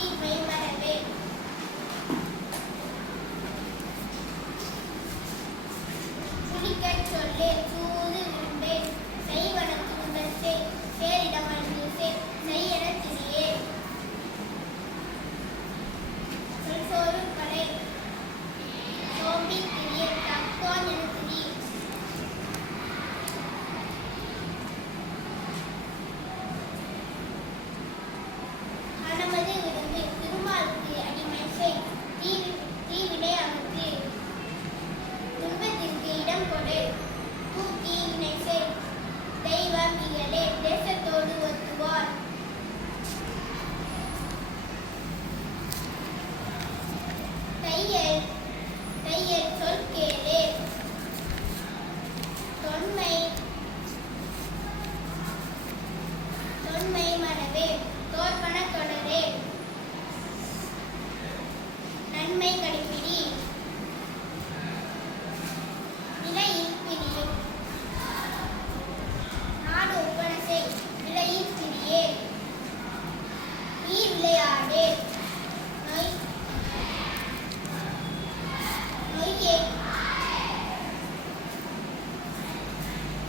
தீமை மறவே. சுழிக்கச் சொல்லே சூது விரும்பே செய்வன துன்பத்தே சேரிடம் அன்பே செய்யன திரியே. சொல்சோறு கலை சோம்பி திரிய தக்கோன் என திரி. அனுமதி விரும்பி திருமாலுக்கு அடிமை செய் தீவினை அகற்று. துன்பத்திற்கு இடம் கொடு தூக்கி வினை செய் தெய்வம் இயலே தேசத்தோடு ஒத்துவார். தையல் தையல் சொல் கேளே தொன்மை தொன்மை மறவே தோற்பன தொடரே. நன்மை கடிமை